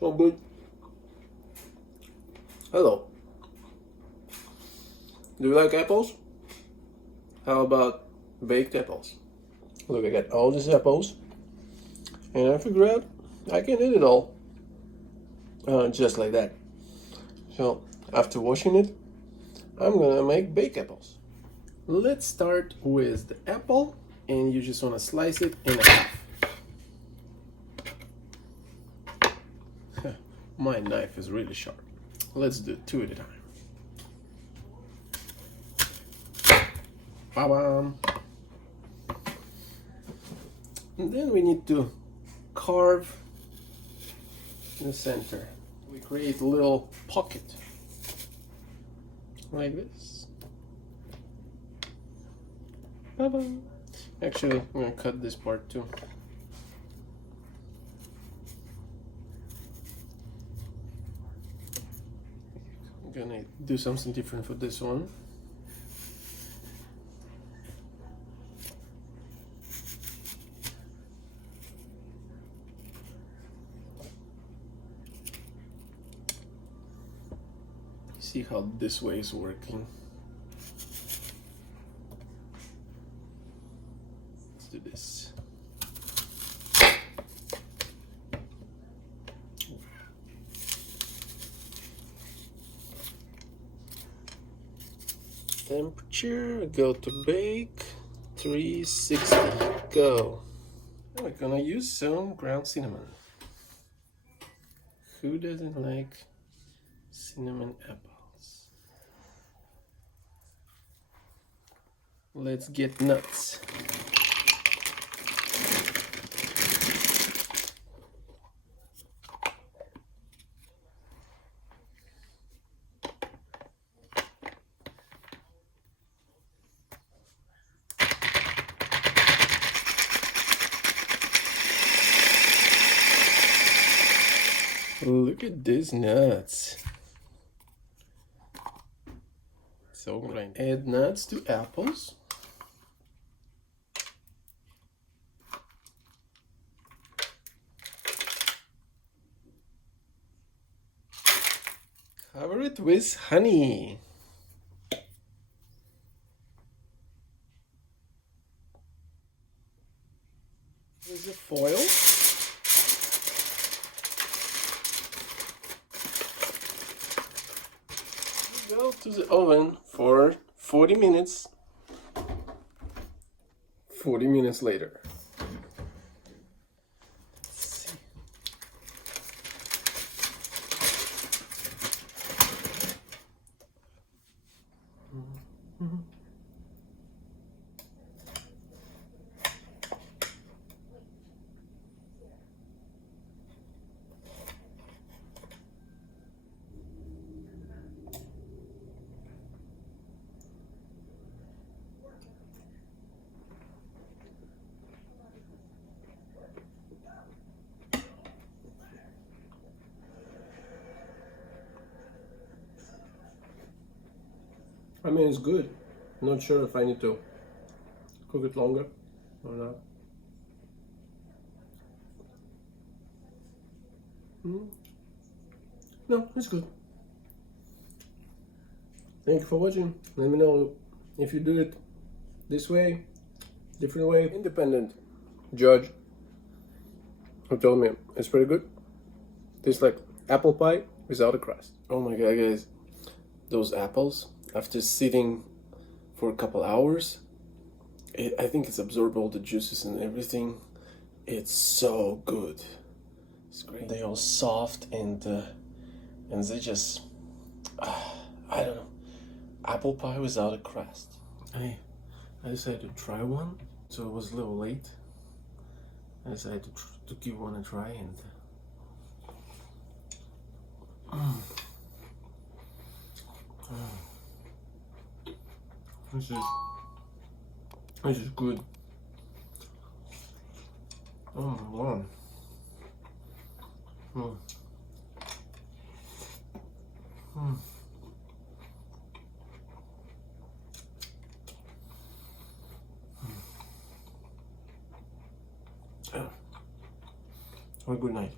So good. Hello. Do you like apples? How about baked apples? Look, I got all these apples, and I figured out I can eat it all. Just like that. So, after washing it, I'm gonna make baked apples. Let's start with the apple, and you just wanna slice it in half. My knife is really sharp. Let's do 2 at a time. Ba-bam. And then we need to carve the center. We create a little pocket like this. Ba-bam. Actually, I'm gonna cut this part too. I'm gonna do something different for this one. See how this way is working. Let's do this. Temperature, go to bake, 360, go. Now we're gonna use some ground cinnamon. Who doesn't like cinnamon apples? Let's get nuts. Look at these nuts. So we're going to add nuts to apples. Cover it with honey. There's a foil. Go to the oven for 40 minutes. 40 minutes later. I mean, it's good. Not sure if I need to cook it longer or not. No, it's good. Thank you for watching. Let me know if you do it this way, different way. Independent judge who told me it's pretty good. Tastes like apple pie without a crust. Oh my god, guys. Those apples, after sitting for a couple hours, I think it's absorbed all the juices and everything. It's so good. It's great. They're all soft and they just, I don't know, apple pie without a crust. I decided to try one, so it was a little late. I decided to give one a try, and this is good. Oh wow. Have a good night.